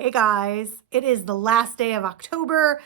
Hey guys, it is the last day of October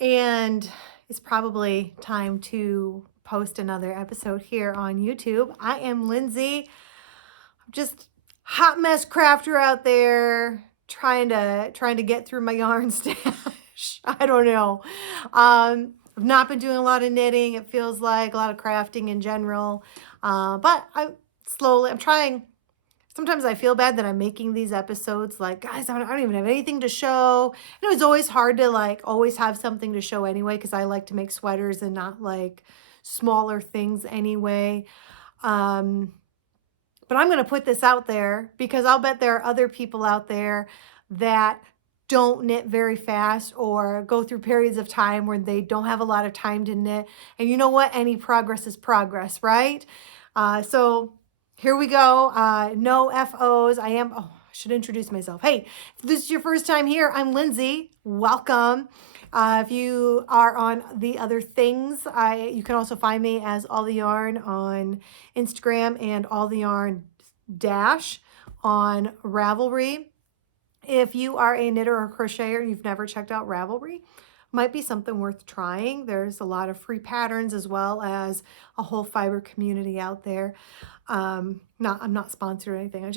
and it's probably time to post another episode here on YouTube. I am Lindsay. I'm just hot mess crafter out there trying to get through my yarn stash. I don't know. I've not been doing a lot of knitting. It feels like a lot of crafting in general. But I'm trying. Sometimes I feel bad that I'm making these episodes like, guys, I don't even have anything to show. And it was always hard to like always have something to show anyway, because I like to make sweaters and not like smaller things anyway. But I'm going to put this out there because I'll bet there are other people out there that don't knit very fast or go through periods of time where they don't have a lot of time to knit. And you know what? Any progress is progress, right? So here we go. No FOs. I should introduce myself. Hey, if this is your first time here, I'm Lindsay. Welcome. If you are on the other things, you can also find me as All the Yarn on Instagram and All the Yarn Dash on Ravelry. If you are a knitter or crocheter and you've never checked out Ravelry, might be something worth trying. There's a lot of free patterns as well as a whole fiber community out there. I'm not sponsored or anything.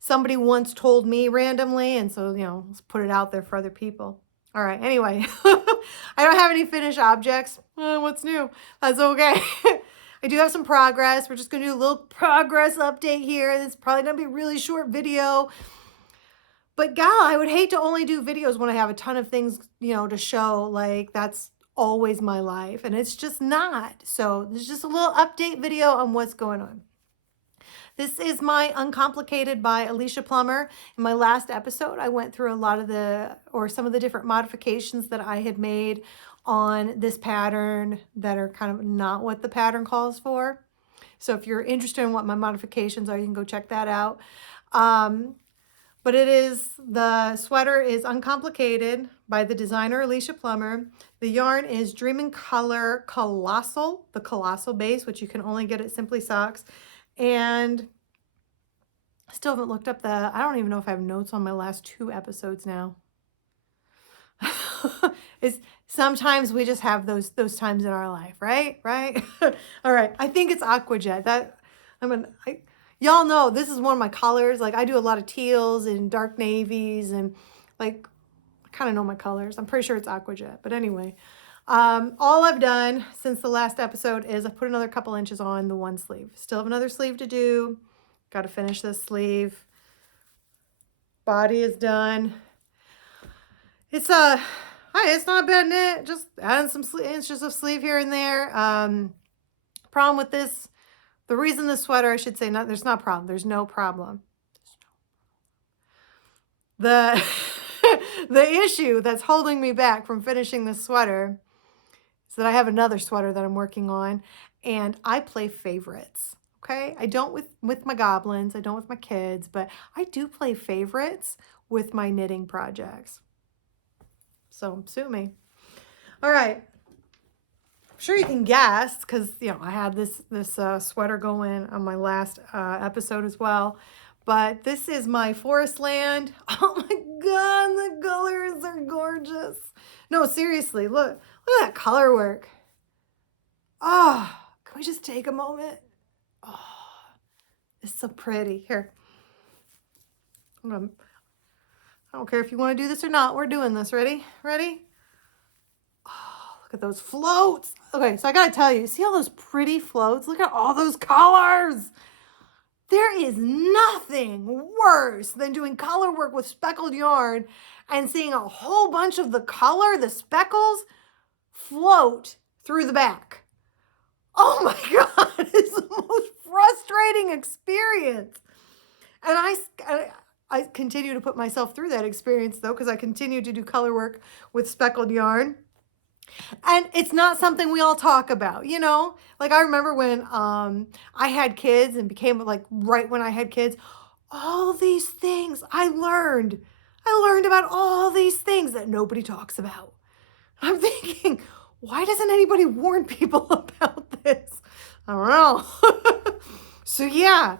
Somebody once told me randomly, and so, let's put it out there for other people. All right, anyway, I don't have any finished objects. What's new? That's okay. I do have some progress. We're just going to do a little progress update here. It's probably going to be a really short video. But gal, I would hate to only do videos when I have a ton of things, to show. Like, that's always my life, and it's just not. So this is just a little update video on what's going on. This is my Uncomplicated by Alicia Plummer. In my last episode, I went through a lot of some of the different modifications that I had made on this pattern that are kind of not what the pattern calls for. So if you're interested in what my modifications are, you can go check that out. But the sweater is Uncomplicated by the designer Alicia Plummer. The yarn is Dream in Color Colossal, the Colossal base, which you can only get at Simply Socks. And I still haven't looked up I don't even know if I have notes on my last 2 episodes now. Sometimes we just have those times in our life, right? Right? All right. I think it's Aquajet. Y'all know this is one of my colors. Like, I do a lot of teals and dark navies, and like, I kind of know my colors. I'm pretty sure it's Aquajet. But anyway, all I've done since the last episode is I put another couple inches on the one sleeve. Still have another sleeve to do. Got to finish this sleeve. Body is done. It's not a bad knit. Just adding some inches of sleeve here and there. Problem with this, the reason the sweater, I should say, there's no problem. The issue that's holding me back from finishing this sweater is that I have another sweater that I'm working on, and I play favorites. Okay, I don't with my goblins, I don't with my kids, but I do play favorites with my knitting projects. So sue me. All right. I'm sure you can guess, because I had this sweater going on my last episode as well. But this is my Forestland. Oh my God, the colors are gorgeous. No, seriously, look at that color work. Oh, can we just take a moment? Oh, it's so pretty. Here. I don't care if you want to do this or not. We're doing this. Ready? Ready? Oh, look at those floats. Okay, so I got to tell you, see all those pretty floats? Look at all those colors. There is nothing worse than doing color work with speckled yarn and seeing a whole bunch of the speckles, float through the back. Oh my God, it's the most frustrating experience. And I continue to put myself through that experience, though, because I continue to do color work with speckled yarn. And it's not something we all talk about, Like, I remember when I had kids and became, like, right when I had kids, all these things I learned about all these things that nobody talks about. I'm thinking, why doesn't anybody warn people about this? I don't know. So yeah,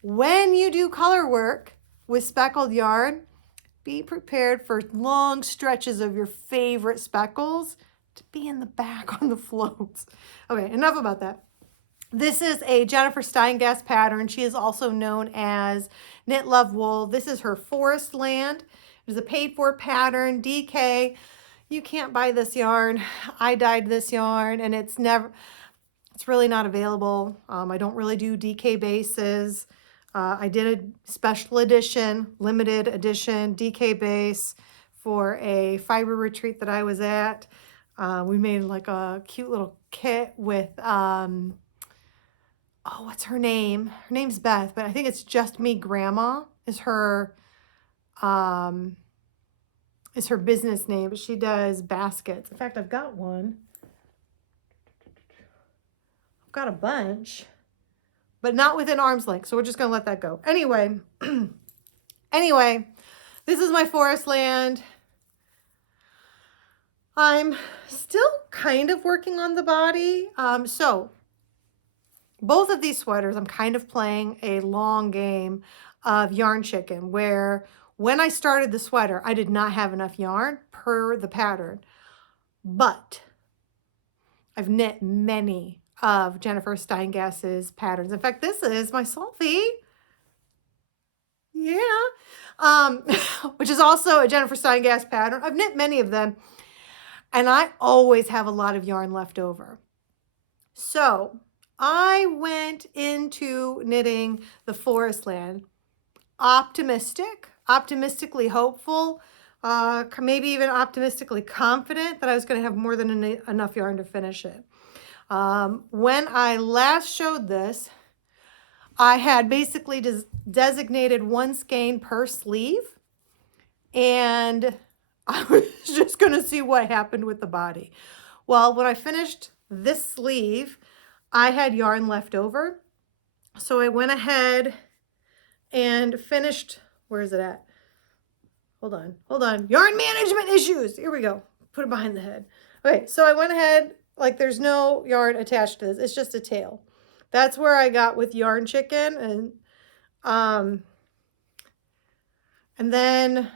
when you do color work with speckled yarn, be prepared for long stretches of your favorite speckles to be in the back on the floats. Okay, enough about that. This is a Jennifer Steingass pattern. She is also known as Knit Love Wool. This is her Forestland. It is a paid for pattern, DK. You can't buy this yarn. I dyed this yarn and it's really not available. I don't really do DK bases. I did a special edition, limited edition DK base for a fiber retreat that I was at. We made like a cute little kit with, oh, what's her name? Her name's Beth, but I think it's Just Me Grandma is her business name, but she does baskets. In fact, I've got one. I've got a bunch, but not within arm's length. So we're just going to let that go. Anyway, this is my Forestland. I'm still kind of working on the body. So both of these sweaters, I'm kind of playing a long game of yarn chicken, where when I started the sweater, I did not have enough yarn per the pattern, but I've knit many of Jennifer Steingass's patterns. In fact, this is my Solfi. Yeah. Which is also a Jennifer Steingass pattern. I've knit many of them, and I always have a lot of yarn left over. So I went into knitting the Forestland optimistically hopeful, maybe even optimistically confident that I was going to have more than enough yarn to finish it. When I last showed this, I had basically designated one skein per sleeve, and I was just going to see what happened with the body. Well, when I finished this sleeve, I had yarn left over, so I went ahead and finished. Where is it at? Hold on. Yarn management issues. Here we go. Put it behind the head. Okay, so I went ahead, like there's no yarn attached to this. It's just a tail. That's where I got with yarn chicken, and then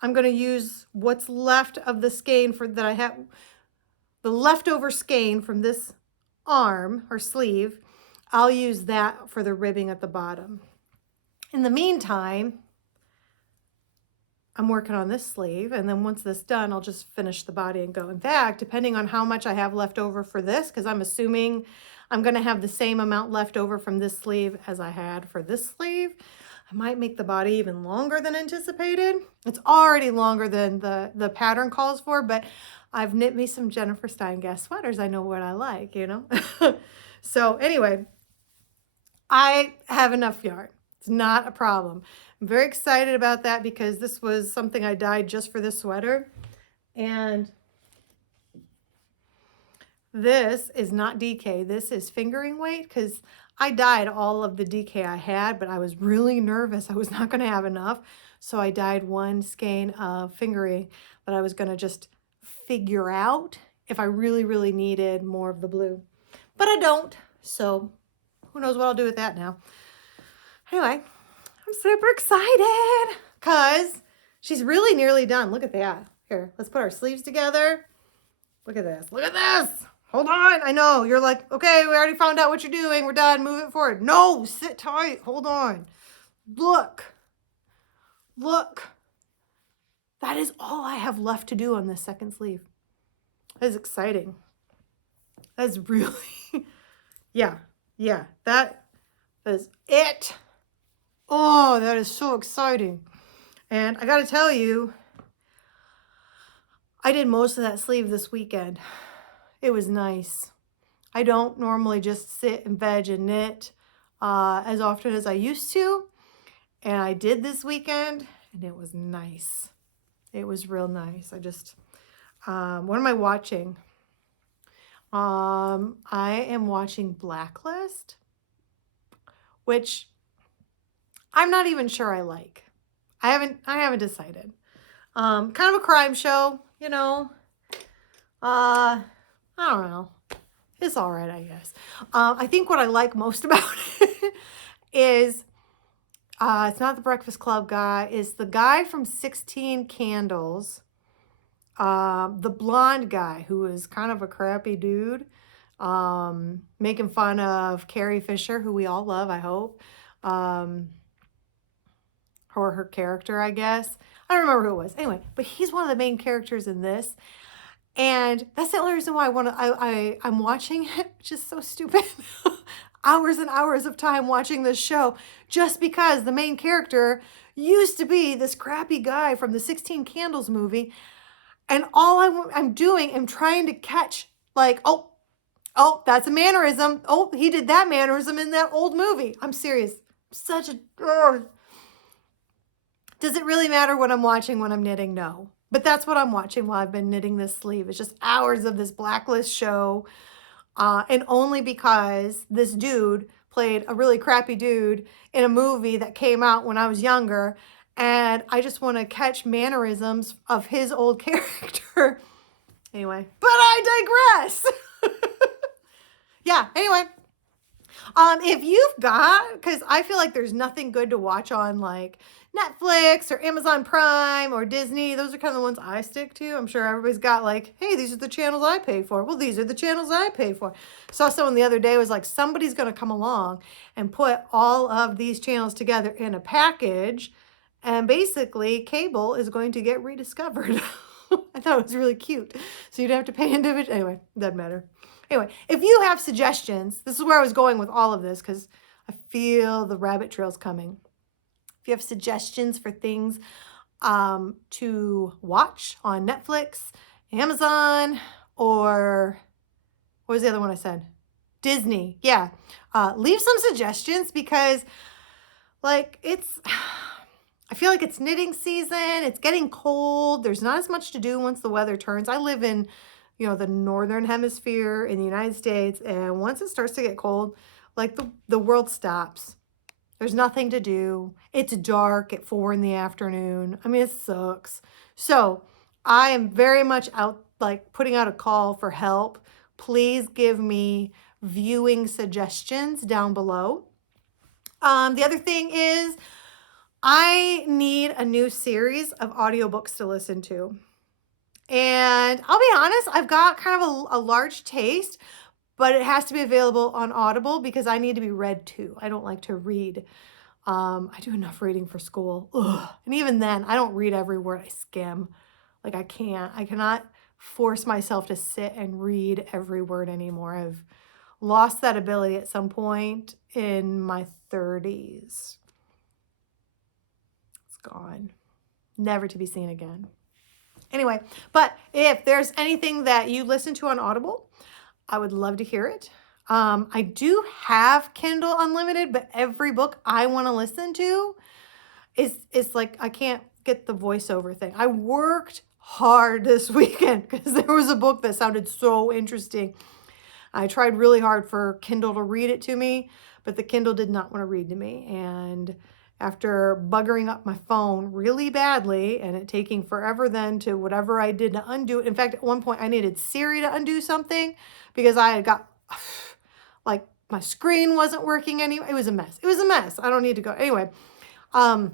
I'm going to use what's left of the skein that I have, the leftover skein from this arm or sleeve. I'll use that for the ribbing at the bottom. In the meantime, I'm working on this sleeve, and then once this is done, I'll just finish the body and go. In fact, depending on how much I have left over for this, because I'm assuming I'm going to have the same amount left over from this sleeve as I had for this sleeve, I might make the body even longer than anticipated. It's already longer than the pattern calls for, but I've knit me some Jennifer Steingass sweaters. I know what I like, you know? So anyway, I have enough yarn. It's not a problem. I'm very excited about that because this was something I dyed just for this sweater. And this is not DK. This is fingering weight, because I dyed all of the DK I had, but I was really nervous I was not going to have enough. So I dyed one skein of fingering that I was going to just figure out if I really, really needed more of the blue. But I don't. So who knows what I'll do with that now. Anyway, I'm super excited because she's really nearly done. Look at that. Here, let's put our sleeves together. Look at this. Look at this. Hold on. I know. You're like, okay, we already found out what you're doing. We're done. Move it forward. No, sit tight. Hold on. Look. Look. That is all I have left to do on this second sleeve. That is exciting. That's really, yeah. That is it. Oh, that is so exciting. And I got to tell you, I did most of that sleeve this weekend. It was nice. I don't normally just sit and veg and knit as often as I used to. And I did this weekend, and it was nice. It was real nice. I just, what am I watching? I am watching Blacklist, which I'm not even sure I like. I haven't decided. Kind of a crime show, you know. I don't know. It's all right, I guess. I think what I like most about it is It's not the Breakfast Club guy. It's the guy from 16 Candles. The blonde guy who is kind of a crappy dude. Making fun of Carrie Fisher, who we all love, I hope. Or her character, I guess. I don't remember who it was. Anyway, but he's one of the main characters in this. And that's the only reason why I'm watching it, which is so stupid. Hours and hours of time watching this show just because the main character used to be this crappy guy from the 16 Candles movie. And all I'm doing, I'm trying to catch, like, oh, that's a mannerism. Oh, he did that mannerism in that old movie. I'm serious. Such a... Does it really matter what I'm watching when I'm knitting? No. But that's what I'm watching while I've been knitting this sleeve. It's just hours of this Blacklist show. And only because this dude played a really crappy dude in a movie that came out when I was younger. And I just want to catch mannerisms of his old character. Anyway, but I digress. Yeah, anyway. If you've got, because I feel like there's nothing good to watch on like Netflix or Amazon Prime or Disney. Those are kind of the ones I stick to. I'm sure everybody's got like, hey, these are the channels I pay for. Well, these are the channels I pay for. Saw someone the other day was like, somebody's going to come along and put all of these channels together in a package. And basically, cable is going to get rediscovered. I thought it was really cute. So you'd have to pay individually. Anyway, doesn't matter. Anyway, if you have suggestions, this is where I was going with all of this because I feel the rabbit trails coming. If you have suggestions for things to watch on Netflix, Amazon, or what was the other one I said? Disney. Yeah. Leave some suggestions because like I feel like it's knitting season. It's getting cold. There's not as much to do once the weather turns. I live in, the northern hemisphere in the United States. And once it starts to get cold, like the world stops. There's nothing to do. It's dark at 4 in the afternoon. I mean, it sucks. So I am very much out, like putting out a call for help. Please give me viewing suggestions down below. The other thing is I need a new series of audiobooks to listen to. And I'll be honest, I've got kind of a large taste, but it has to be available on Audible because I need to be read to. I don't like to read. I do enough reading for school. Ugh. And even then, I don't read every word. I skim. Like I cannot force myself to sit and read every word anymore. I've lost that ability at some point in my 30s. It's gone. Never to be seen again. Anyway, but if there's anything that you listen to on Audible, I would love to hear it. I do have Kindle Unlimited, but every book I want to listen to is like, I can't get the voiceover thing. I worked hard this weekend because there was a book that sounded so interesting. I tried really hard for Kindle to read it to me, but the Kindle did not want to read to me. And after buggering up my phone really badly and it taking forever then to whatever I did to undo it. In fact, at one point I needed Siri to undo something because I had got, like my screen wasn't working anymore. It was a mess. It was a mess. I don't need to go. Anyway, I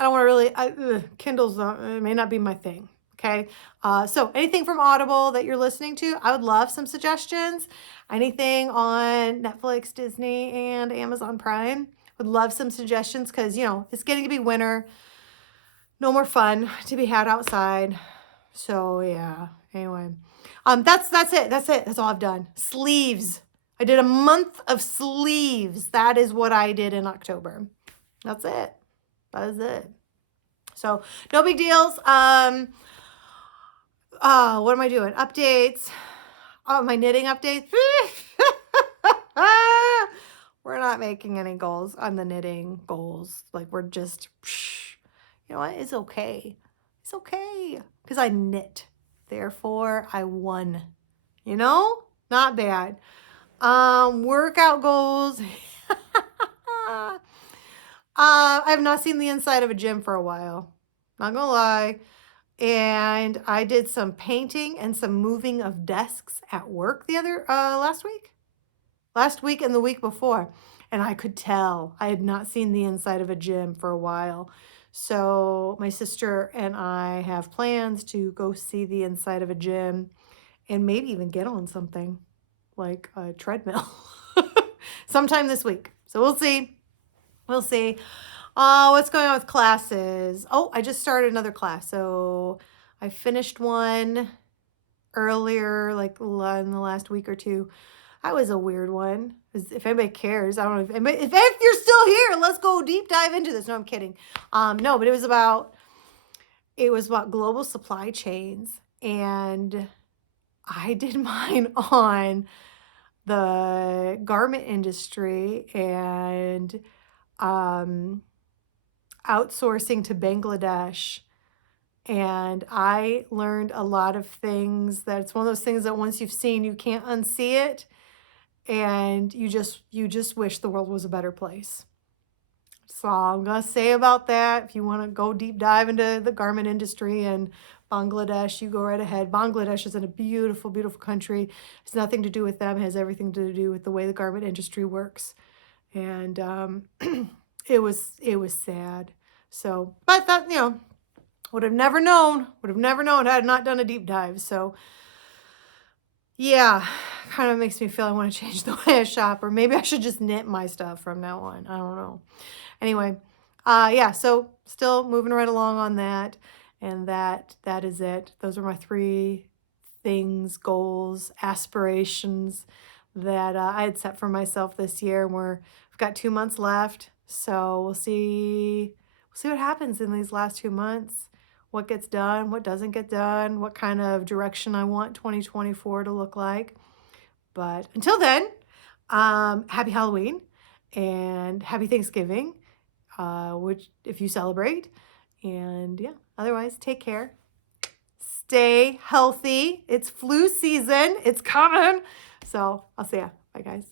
don't want to really, Kindle's, it may not be my thing. Okay. So anything from Audible that you're listening to, I would love some suggestions. Anything on Netflix, Disney, and Amazon Prime. Would love some suggestions because, it's getting to be winter. No more fun to be had outside. So, yeah. Anyway, that's it. That's it. That's all I've done. Sleeves. I did a month of sleeves. That is what I did in October. That's it. That is it. So, no big deals. What am I doing? Updates. Oh, my knitting updates. We're not making any goals on the knitting goals. Like we're just, you know what? It's okay. It's okay. Because I knit. Therefore, I won. Not bad. Workout goals. I have not seen the inside of a gym for a while. Not gonna lie. And I did some painting and some moving of desks at work last week and the week before. and I could tell. I had not seen the inside of a gym for a while. So my sister and I have plans to go see the inside of a gym and maybe even get on something like a treadmill sometime this week. So we'll see. We'll see. What's going on with classes? Oh, I just started another class. So I finished one earlier, like in the last week or two. That was a weird one. If anybody cares, I don't know if you're still here, let's go deep dive into this. No, I'm kidding. No, but it was about global supply chains, and I did mine on the garment industry and outsourcing to Bangladesh. And I learned a lot of things that it's one of those things that once you've seen, you can't unsee it. And you just wish the world was a better place. So I'm going to say about that. If you want to go deep dive into the garment industry and Bangladesh, you go right ahead. Bangladesh is in a beautiful, beautiful country. It's nothing to do with them. It has everything to do with the way the garment industry works. And it was sad. So, but that, would have never known had I not done a deep dive. So yeah, kind of makes me feel I want to change the way I shop, or maybe I should just knit my stuff from now on. I don't know. Anyway, yeah, so still moving right along on that. And that is it. Those are my 3 things, goals, aspirations that I had set for myself this year. We've got 2 months left. So we'll see what happens in these last 2 months. What gets done, what doesn't get done, what kind of direction I want 2024 to look like. But until then, happy Halloween and happy Thanksgiving, which if you celebrate. And yeah, otherwise, take care. Stay healthy. It's flu season. It's coming. So I'll see ya. Bye, guys.